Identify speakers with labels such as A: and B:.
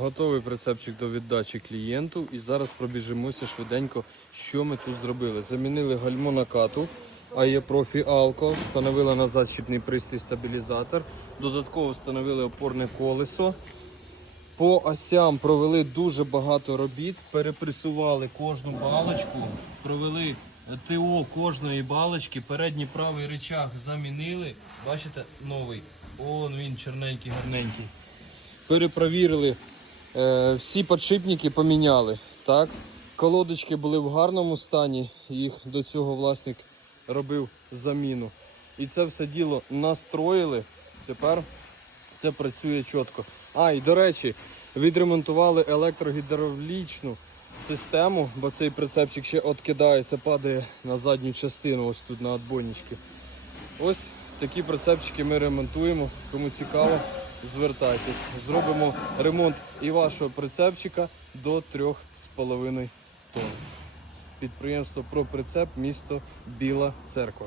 A: Готовий прицепчик до віддачі клієнту. І зараз пробіжимося швиденько, що ми тут зробили. Замінили гальмо накату, а є профі Алко, встановили назад щіпний пристрій стабілізатор. Додатково встановили опорне колесо. По осям провели дуже багато робіт, перепресували кожну балочку, провели ТО кожної балочки, передній правий рычаг замінили. Бачите, новий. Он він чорненький, гарненький. Перепровірили, всі подшипники поміняли. Так? Колодочки були в гарному стані, їх до цього власник робив заміну. І це все діло настроїли. Тепер це працює чітко. А, і до речі, відремонтували електрогідравлічну систему, бо цей прицепчик ще откидається, падає на задню частину, ось тут на отбойнички. Ось такі прицепчики ми ремонтуємо. Кому цікаво, звертайтесь. Зробимо ремонт і вашого прицепчика до 3,5 тонн. Підприємство про прицеп, місто Біла Церква.